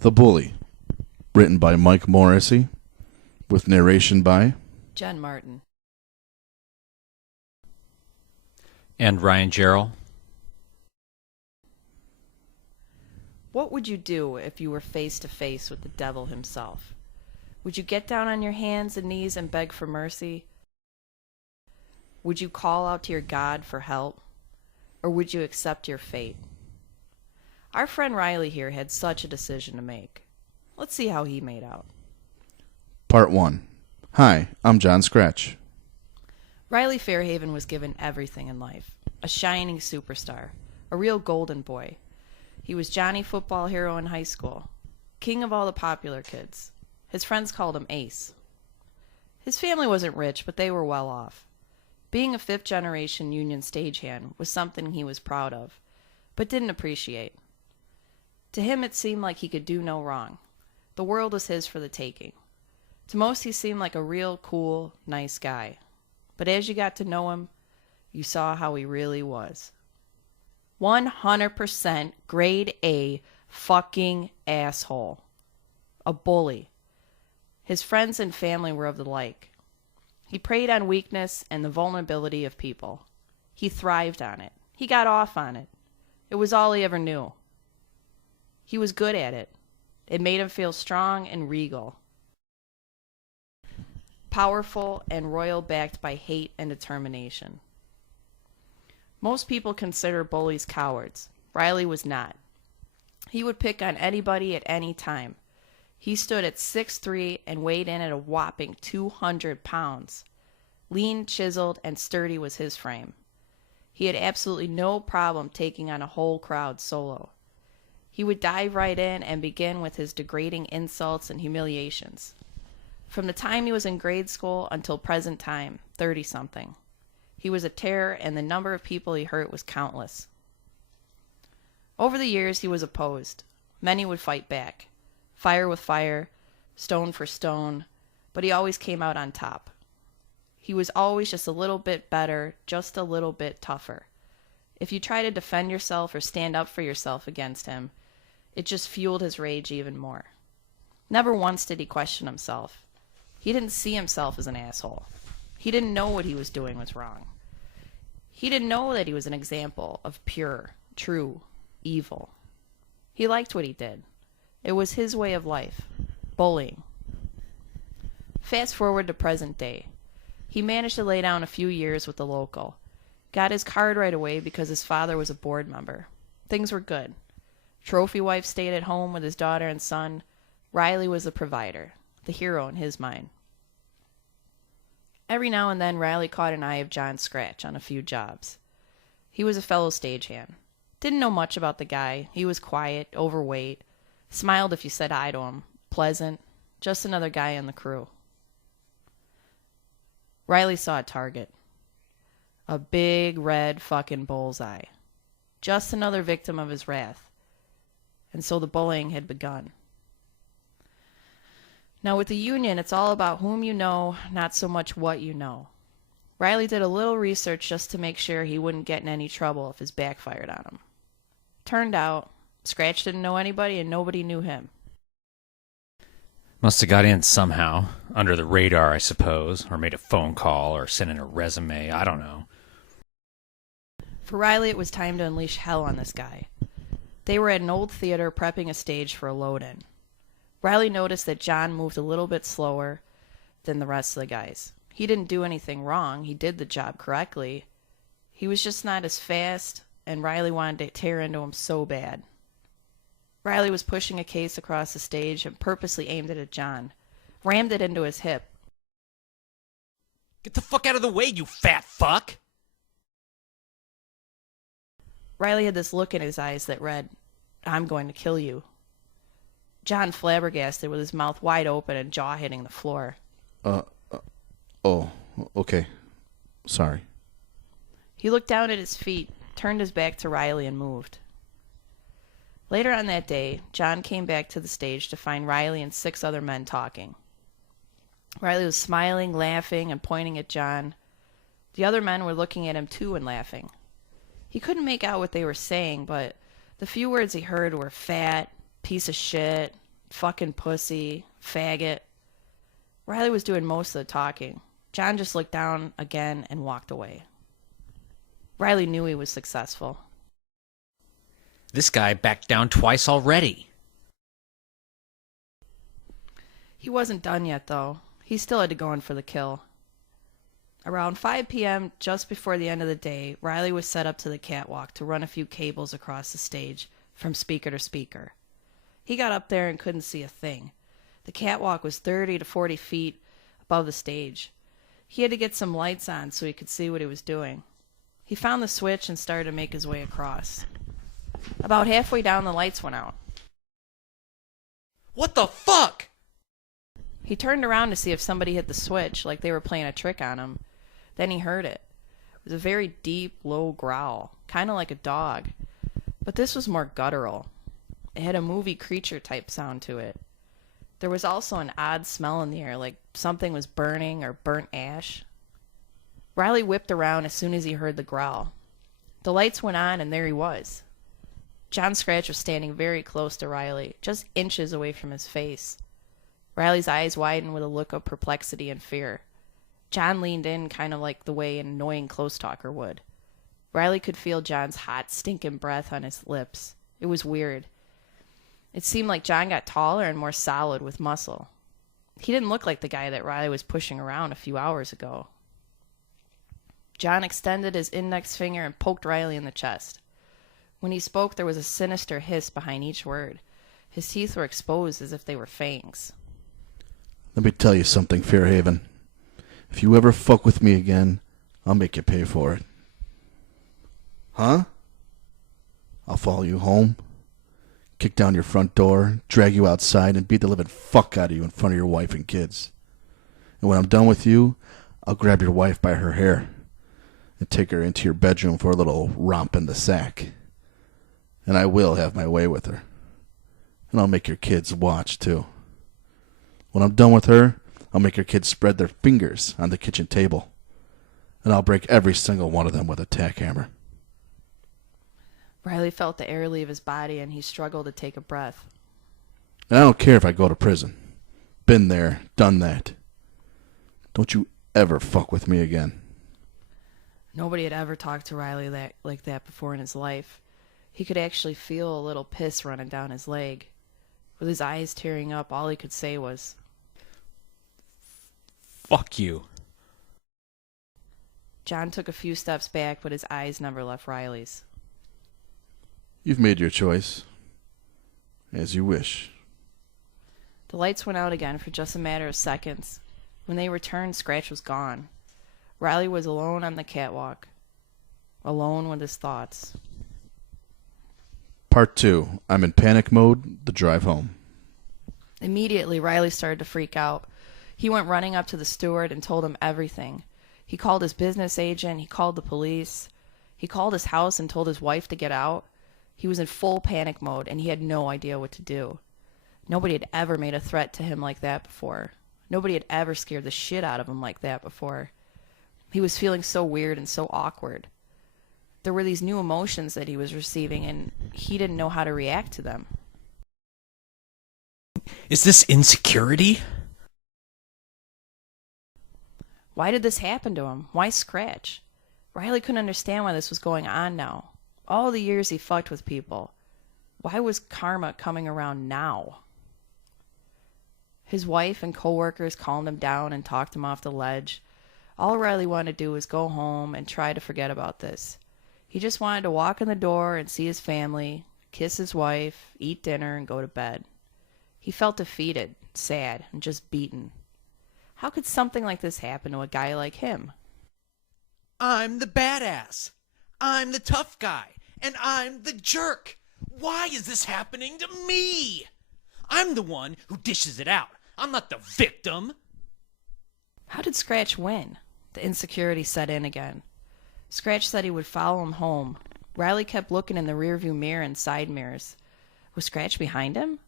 The Bully, written by Mike Morrissey, with narration by Jen Martin. And Ryan Jairell. What would you do if you were face to face with the devil himself? Would you get down on your hands and knees and beg for mercy? Would you call out to your God for help? Or would you accept your fate? Our friend Riley here had such a decision to make. Let's see how he made out. Part 1. Hi, I'm John Scratch. Riley Fairhaven was given everything in life. A shining superstar. A real golden boy. He was Johnny Football Hero in high school. King of all the popular kids. His friends called him Ace. His family wasn't rich, but they were well off. Being a fifth-generation union stagehand was something he was proud of, but didn't appreciate. To him it seemed like he could do no wrong. The world was his for the taking. To most he seemed like a real cool, nice guy. But as you got to know him, you saw how he really was. 100% grade A fucking asshole. A bully. His friends and family were of the like. He preyed on weakness and the vulnerability of people. He thrived on it. He got off on it. It was all he ever knew. He was good at it. It made him feel strong and regal. Powerful and royal, backed by hate and determination. Most people consider bullies cowards. Riley was not. He would pick on anybody at any time. He stood at 6'3" and weighed in at a whopping 200 pounds. Lean, chiseled, and sturdy was his frame. He had absolutely no problem taking on a whole crowd solo. He would dive right in and begin with his degrading insults and humiliations. From the time he was in grade school until present time, 30-something. He was a terror, and the number of people he hurt was countless. Over the years, he was opposed. Many would fight back. Fire with fire, stone for stone, but he always came out on top. He was always just a little bit better, just a little bit tougher. If you try to defend yourself or stand up for yourself against him, it just fueled his rage even more. Never once did he question himself. He didn't see himself as an asshole. He didn't know what he was doing was wrong. He didn't know that he was an example of pure, true evil. He liked what he did. It was his way of life. Bullying. Fast forward to present day. He managed to lay down a few years with the local. Got his card right away because his father was a board member. Things were good. Trophy wife stayed at home with his daughter and son. Riley was the provider, the hero in his mind. Every now and then, Riley caught an eye of John Scratch on a few jobs. He was a fellow stagehand. Didn't know much about the guy. He was quiet, overweight, smiled if you said hi to him, pleasant, just another guy in the crew. Riley saw a target. A big red fucking bullseye. Just another victim of his wrath. And so the bullying had begun. Now with the union, it's all about whom you know, not so much what you know. Riley did a little research just to make sure he wouldn't get in any trouble if his back fired on him. Turned out, Scratch didn't know anybody and nobody knew him. Must have got in somehow, under the radar, I suppose, or made a phone call, or sent in a resume, I don't know. For Riley, it was time to unleash hell on this guy. They were at an old theater prepping a stage for a load-in. Riley noticed that John moved a little bit slower than the rest of the guys. He didn't do anything wrong. He did the job correctly. He was just not as fast, and Riley wanted to tear into him so bad. Riley was pushing a case across the stage and purposely aimed it at John. Rammed it into his hip. Get the fuck out of the way, you fat fuck! Riley had this look in his eyes that read, "I'm going to kill you." John flabbergasted with his mouth wide open and jaw hitting the floor. Oh, okay. Sorry. He looked down at his feet, turned his back to Riley, and moved. Later on that day, John came back to the stage to find Riley and 6 other men talking. Riley was smiling, laughing, and pointing at John. The other men were looking at him too and laughing. He couldn't make out what they were saying, but the few words he heard were fat, piece of shit, fucking pussy, faggot. Riley was doing most of the talking. John just looked down again and walked away. Riley knew he was successful. This guy backed down twice already. He wasn't done yet, though. He still had to go in for the kill. Around 5 p.m., just before the end of the day, Riley was set up to the catwalk to run a few cables across the stage from speaker to speaker. He got up there and couldn't see a thing. The catwalk was 30 to 40 feet above the stage. He had to get some lights on so he could see what he was doing. He found the switch and started to make his way across. About halfway down, the lights went out. What the fuck? He turned around to see if somebody hit the switch, like they were playing a trick on him. Then he heard it. It was a very deep, low growl, kind of like a dog. But this was more guttural. It had a movie creature type sound to it. There was also an odd smell in the air, like something was burning or burnt ash. Riley whipped around as soon as he heard the growl. The lights went on, and there he was. John Scratch was standing very close to Riley, just inches away from his face. Riley's eyes widened with a look of perplexity and fear. John leaned in kind of like the way an annoying close talker would. Riley could feel John's hot, stinking breath on his lips. It was weird. It seemed like John got taller and more solid with muscle. He didn't look like the guy that Riley was pushing around a few hours ago. John extended his index finger and poked Riley in the chest. When he spoke, there was a sinister hiss behind each word. His teeth were exposed as if they were fangs. Let me tell you something, Fairhaven. If you ever fuck with me again, I'll make you pay for it. Huh? I'll follow you home, kick down your front door, drag you outside, and beat the living fuck out of you in front of your wife and kids. And when I'm done with you, I'll grab your wife by her hair and take her into your bedroom for a little romp in the sack. And I will have my way with her. And I'll make your kids watch, too. When I'm done with her, I'll make your kids spread their fingers on the kitchen table. And I'll break every single one of them with a tack hammer. Riley felt the air leave his body, and he struggled to take a breath. And I don't care if I go to prison. Been there, done that. Don't you ever fuck with me again. Nobody had ever talked to Riley like that before in his life. He could actually feel a little piss running down his leg. With his eyes tearing up, all he could say was, Fuck you. John took a few steps back, but his eyes never left Riley's. You've made your choice. As you wish. The lights went out again for just a matter of seconds. When they returned, Scratch was gone. Riley was alone on the catwalk. Alone with his thoughts. Part 2. I'm in panic mode. The drive home. Immediately, Riley started to freak out. He went running up to the steward and told him everything. He called his business agent. He called the police. He called his house and told his wife to get out. He was in full panic mode, and he had no idea what to do. Nobody had ever made a threat to him like that before. Nobody had ever scared the shit out of him like that before. He was feeling so weird and so awkward. There were these new emotions that he was receiving, and he didn't know how to react to them. Is this insecurity? Why did this happen to him? Why Scratch? Riley couldn't understand why this was going on now. All the years he fucked with people. Why was karma coming around now? His wife and coworkers calmed him down and talked him off the ledge. All Riley wanted to do was go home and try to forget about this. He just wanted to walk in the door and see his family, kiss his wife, eat dinner, and go to bed. He felt defeated, sad, and just beaten. How could something like this happen to a guy like him? I'm the badass. I'm the tough guy. And I'm the jerk. Why is this happening to me? I'm the one who dishes it out. I'm not the victim. How did Scratch win? The insecurity set in again. Scratch said he would follow him home. Riley kept looking in the rearview mirror and side mirrors. Was Scratch behind him?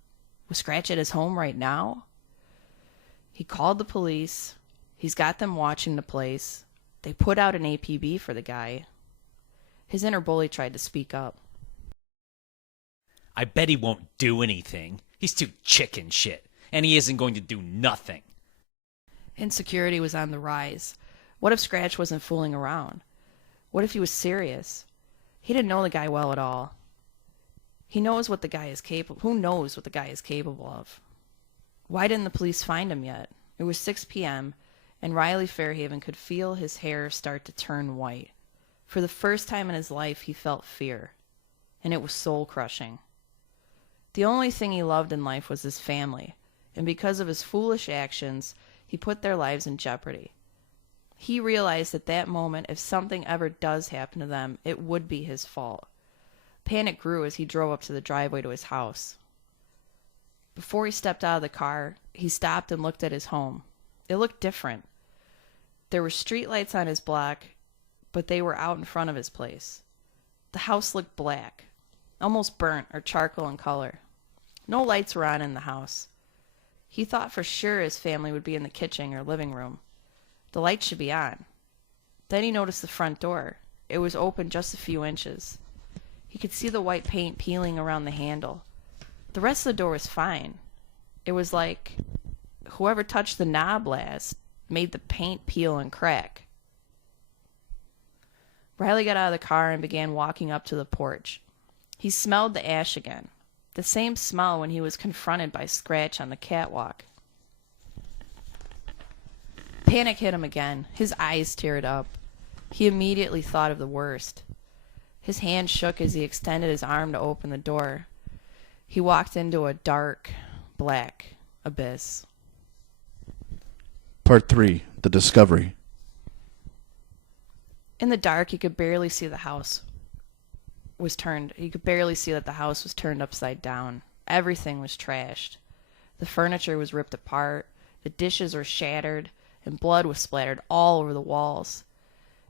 Was Scratch at his home right now? He called the police. He's got them watching the place. They put out an APB for the guy. His inner bully tried to speak up. I bet he won't do anything. He's too chicken shit, and he isn't going to do nothing. Insecurity was on the rise. What if Scratch wasn't fooling around? What if he was serious? He didn't know the guy well at all. Who knows what the guy is capable of? Why didn't the police find him yet? It was 6 p.m., and Riley Fairhaven could feel his hair start to turn white. For the first time in his life, he felt fear, and it was soul-crushing. The only thing he loved in life was his family, and because of his foolish actions, he put their lives in jeopardy. He realized at that moment, if something ever does happen to them, it would be his fault. Panic grew as he drove up to the driveway to his house. Before he stepped out of the car, he stopped and looked at his home. It looked different. There were streetlights on his block, but they were out in front of his place. The house looked black, almost burnt or charcoal in color. No lights were on in the house. He thought for sure his family would be in the kitchen or living room. The lights should be on. Then he noticed the front door. It was open just a few inches. He could see the white paint peeling around the handle. The rest of the door was fine. It was like whoever touched the knob last made the paint peel and crack. Riley got out of the car and began walking up to the porch. He smelled the ash again, the same smell when he was confronted by Scratch on the catwalk. Panic hit him again. His eyes teared up. He immediately thought of the worst. His hand shook as he extended his arm to open the door. He walked into a dark, black abyss. Part 3, The Discovery. In the dark, he could barely see the house was turned. He could barely see that the house was turned upside down. Everything was trashed. The furniture was ripped apart. The dishes were shattered, and blood was splattered all over the walls.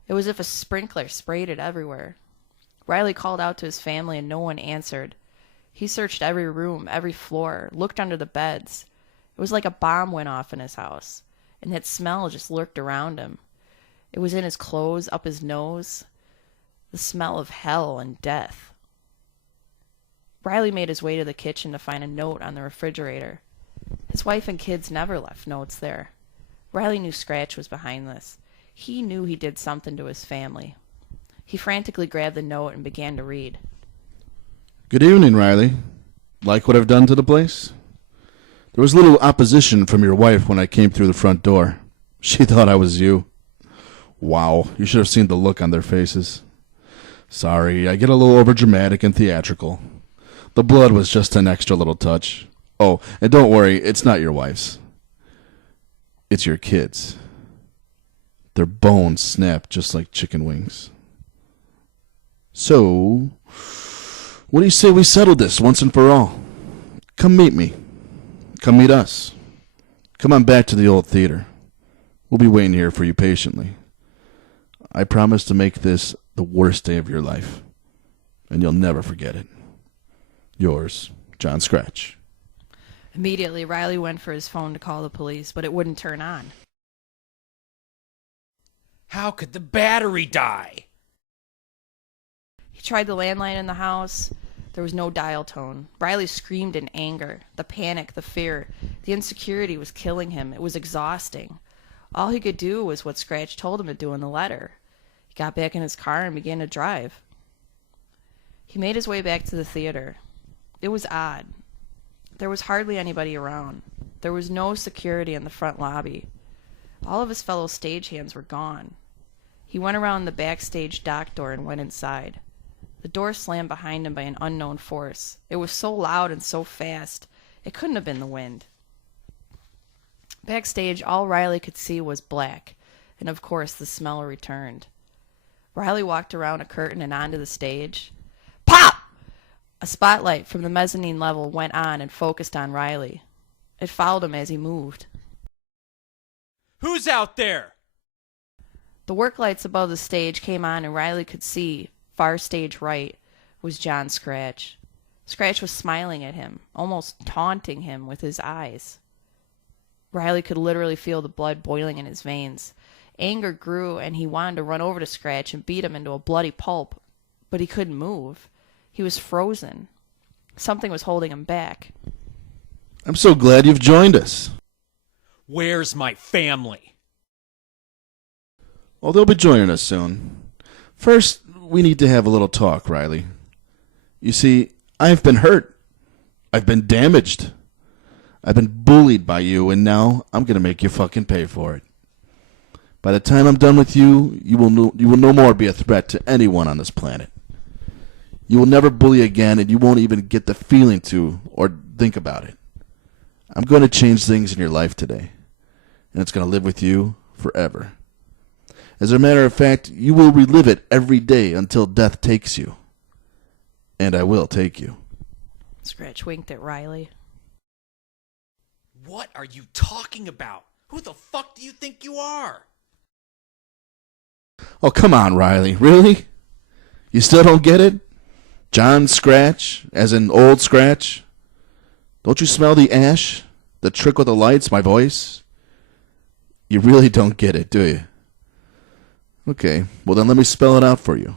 It was as if a sprinkler sprayed it everywhere. Riley called out to his family, and no one answered. He searched every room, every floor, looked under the beds. It was like a bomb went off in his house, and that smell just lurked around him. It was in his clothes, up his nose, the smell of hell and death. Riley made his way to the kitchen to find a note on the refrigerator. His wife and kids never left notes there. Riley knew Scratch was behind this. He knew he did something to his family. He frantically grabbed the note and began to read. Good evening, Riley. Like what I've done to the place? There was little opposition from your wife when I came through the front door. She thought I was you. Wow, you should have seen the look on their faces. Sorry, I get a little overdramatic and theatrical. The blood was just an extra little touch. Oh, and don't worry, it's not your wife's. It's your kids. Their bones snapped just like chicken wings. So, what do you say we settle this once and for all? Come meet me. Come meet us. Come on back to the old theater. We'll be waiting here for you patiently. I promise to make this the worst day of your life, and you'll never forget it. Yours, John Scratch. Immediately, Riley went for his phone to call the police, but it wouldn't turn on. How could the battery die? He tried the landline in the house. There was no dial tone. Riley screamed in anger. The panic, the fear, the insecurity was killing him. It was exhausting. All he could do was what Scratch told him to do in the letter. He got back in his car and began to drive. He made his way back to the theater. It was odd. There was hardly anybody around. There was no security in the front lobby. All of his fellow stagehands were gone. He went around the backstage dock door and went inside. The door slammed behind him by an unknown force. It was so loud and so fast, it couldn't have been the wind. Backstage, all Riley could see was black, and of course the smell returned. Riley walked around a curtain and onto the stage. Pop! A spotlight from the mezzanine level went on and focused on Riley. It followed him as he moved. Who's out there? The work lights above the stage came on and Riley could see, far stage right, was John Scratch. Scratch was smiling at him, almost taunting him with his eyes. Riley could literally feel the blood boiling in his veins. Anger grew and he wanted to run over to Scratch and beat him into a bloody pulp, but he couldn't move. He was frozen. Something was holding him back. I'm so glad you've joined us. Where's my family? Well, they'll be joining us soon. First, we need to have a little talk, Riley. You see, I've been hurt. I've been damaged. I've been bullied by you, and now I'm going to make you fucking pay for it. By the time I'm done with you, you will no more be a threat to anyone on this planet. You will never bully again, and you won't even get the feeling to or think about it. I'm going to change things in your life today, and it's going to live with you forever. As a matter of fact, you will relive it every day until death takes you. And I will take you. Scratch winked at Riley. What are you talking about? Who the fuck do you think you are? Oh, come on, Riley. Really? You still don't get it? John Scratch, as in old Scratch? Don't you smell the ash? The trick with the lights, my voice? You really don't get it, do you? Okay, well then let me spell it out for you.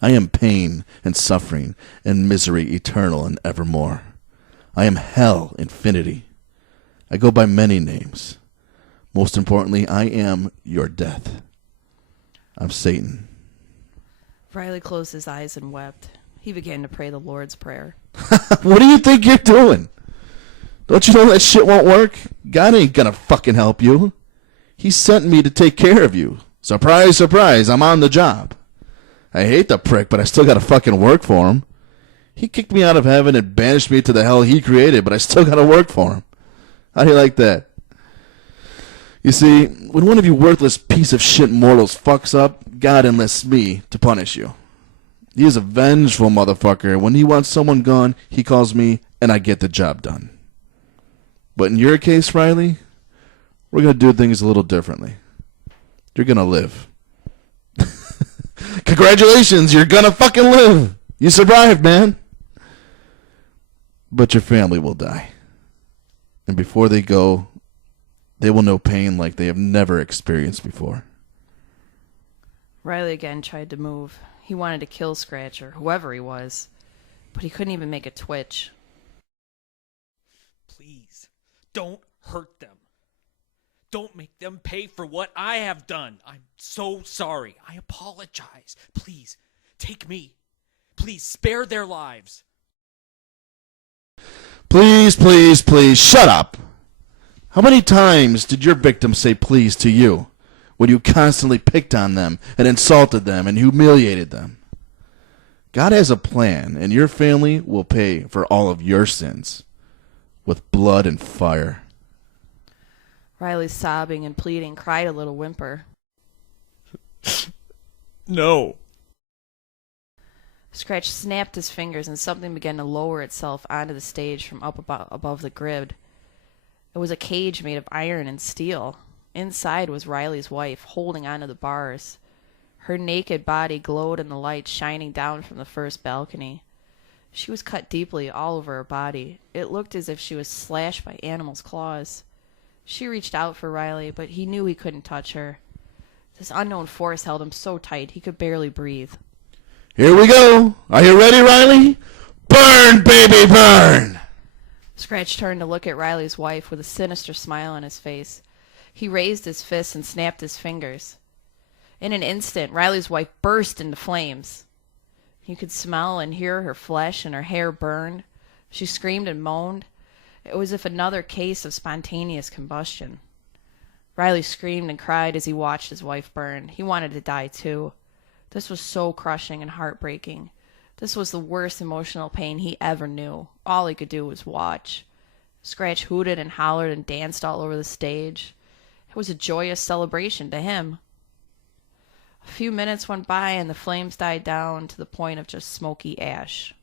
I am pain and suffering and misery eternal and evermore. I am hell infinity. I go by many names. Most importantly, I am your death. I'm Satan. Riley closed his eyes and wept. He began to pray the Lord's Prayer. What do you think you're doing? Don't you know that shit won't work? God ain't gonna fucking help you. He sent me to take care of you. Surprise, surprise, I'm on the job. I hate the prick, but I still gotta fucking work for him. He kicked me out of heaven and banished me to the hell he created, but I still gotta work for him. How do you like that? You see, when one of you worthless piece of shit mortals fucks up, God enlists me to punish you. He is a vengeful motherfucker. When he wants someone gone, he calls me, and I get the job done. But in your case, Riley, we're going to do things a little differently. You're going to live. Congratulations, you're going to fucking live. You survived, man. But your family will die. And before they go, they will know pain like they have never experienced before. Riley again tried to move. He wanted to kill Scratch or whoever he was, but he couldn't even make a twitch. Please, don't hurt them. Don't make them pay for what I have done. I'm so sorry. I apologize. Please, take me. Please, spare their lives. Please, please, please, shut up. How many times did your victims say please to you when you constantly picked on them and insulted them and humiliated them? God has a plan, and your family will pay for all of your sins with blood and fire. Riley, sobbing and pleading, cried a little whimper. No. Scratch snapped his fingers and something began to lower itself onto the stage from up above the grid. It was a cage made of iron and steel. Inside was Riley's wife, holding onto the bars. Her naked body glowed in the light shining down from the first balcony. She was cut deeply all over her body. It looked as if she was slashed by animals' claws. She reached out for Riley, but he knew he couldn't touch her. This unknown force held him so tight he could barely breathe. Here we go. Are you ready, Riley? Burn, baby, burn! Scratch turned to look at Riley's wife with a sinister smile on his face. He raised his fist and snapped his fingers. In an instant, Riley's wife burst into flames. You could smell and hear her flesh and her hair burn. She screamed and moaned. It was as if another case of spontaneous combustion. Riley screamed and cried as he watched his wife burn. He wanted to die too. This was so crushing and heartbreaking. This was the worst emotional pain he ever knew. All he could do was watch. Scratch hooted and hollered and danced all over the stage. It was a joyous celebration to him. A few minutes went by and the flames died down to the point of just smoky ash.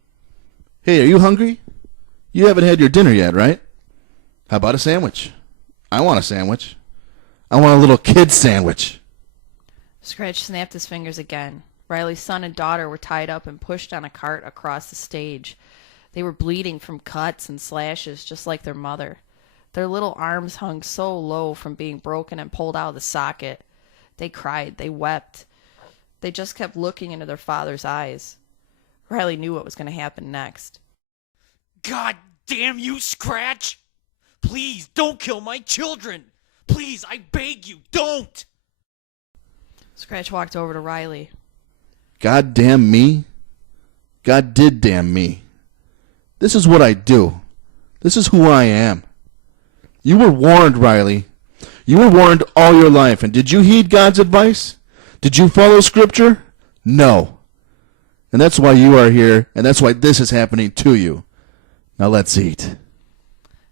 Hey, are you hungry? You haven't had your dinner yet, right? How about a sandwich? I want a sandwich. I want a little kid sandwich. Scratch snapped his fingers again. Riley's son and daughter were tied up and pushed on a cart across the stage. They were bleeding from cuts and slashes just like their mother. Their little arms hung so low from being broken and pulled out of the socket. They cried. They wept. They just kept looking into their father's eyes. Riley knew what was going to happen next. God damn you, Scratch! Please, don't kill my children! Please, I beg you, don't! Scratch walked over to Riley. God damn me? God did damn me. This is what I do. This is who I am. You were warned, Riley. You were warned all your life, and did you heed God's advice? Did you follow Scripture? No. And that's why you are here, and that's why this is happening to you. Now let's eat.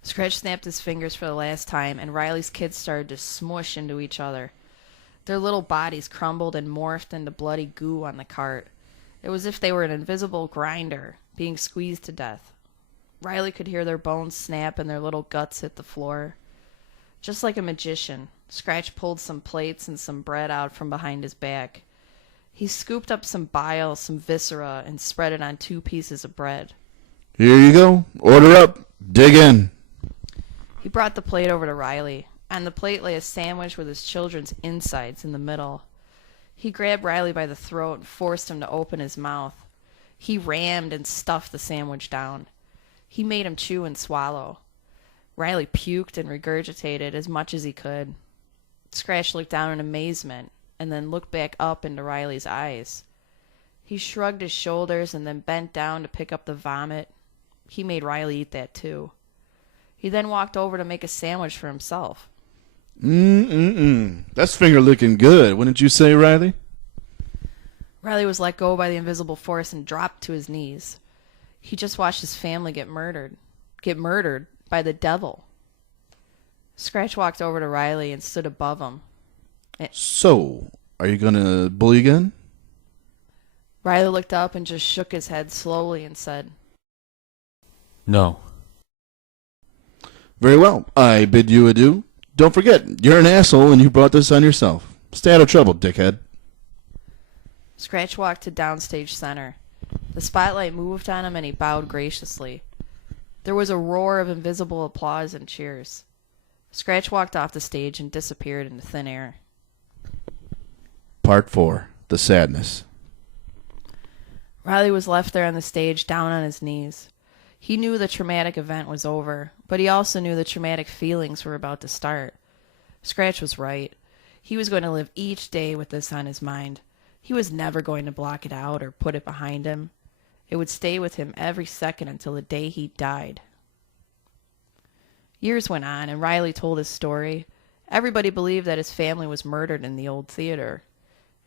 Scratch snapped his fingers for the last time, and Riley's kids started to smush into each other. Their little bodies crumbled and morphed into bloody goo on the cart. It was as if they were an invisible grinder, being squeezed to death. Riley could hear their bones snap and their little guts hit the floor. Just like a magician, Scratch pulled some plates and some bread out from behind his back. He scooped up some bile, some viscera, and spread it on 2 pieces of bread. Here you go. Order up. Dig in. He brought the plate over to Riley. On the plate lay a sandwich with his children's insides in the middle. He grabbed Riley by the throat and forced him to open his mouth. He rammed and stuffed the sandwich down. He made him chew and swallow. Riley puked and regurgitated as much as he could. Scratch looked down in amazement and then looked back up into Riley's eyes. He shrugged his shoulders and then bent down to pick up the vomit. He made Riley eat that too. He then walked over to make a sandwich for himself. That's finger licking good, wouldn't you say, Riley? Riley was let go by the invisible force and dropped to his knees. He just watched his family get murdered by the devil. Scratch walked over to Riley and stood above him. So, are you going to bully again? Riley looked up and just shook his head slowly and said, No. Very well. I bid you adieu. Don't forget, you're an asshole and you brought this on yourself. Stay out of trouble, dickhead. Scratch walked to downstage center. The spotlight moved on him and he bowed graciously. There was a roar of invisible applause and cheers. Scratch walked off the stage and disappeared into thin air. Part 4. The Sadness. Riley was left there on the stage, down on his knees. He knew the traumatic event was over, but he also knew the traumatic feelings were about to start. Scratch was right. He was going to live each day with this on his mind. He was never going to block it out or put it behind him. It would stay with him every second until the day he died. Years went on, and Riley told his story. Everybody believed that his family was murdered in the old theater.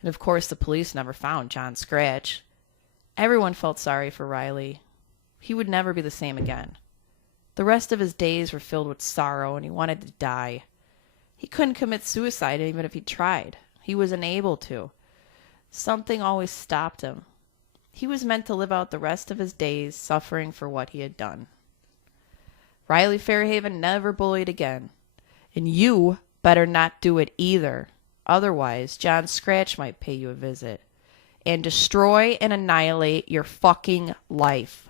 And of course the police never found John Scratch. Everyone felt sorry for Riley. He would never be the same again. The rest of his days were filled with sorrow, and he wanted to die. He couldn't commit suicide even if he tried. He was unable to. Something always stopped him. He was meant to live out the rest of his days suffering for what he had done. Riley Fairhaven never bullied again. And you better not do it either. Otherwise, John Scratch might pay you a visit and destroy and annihilate your fucking life.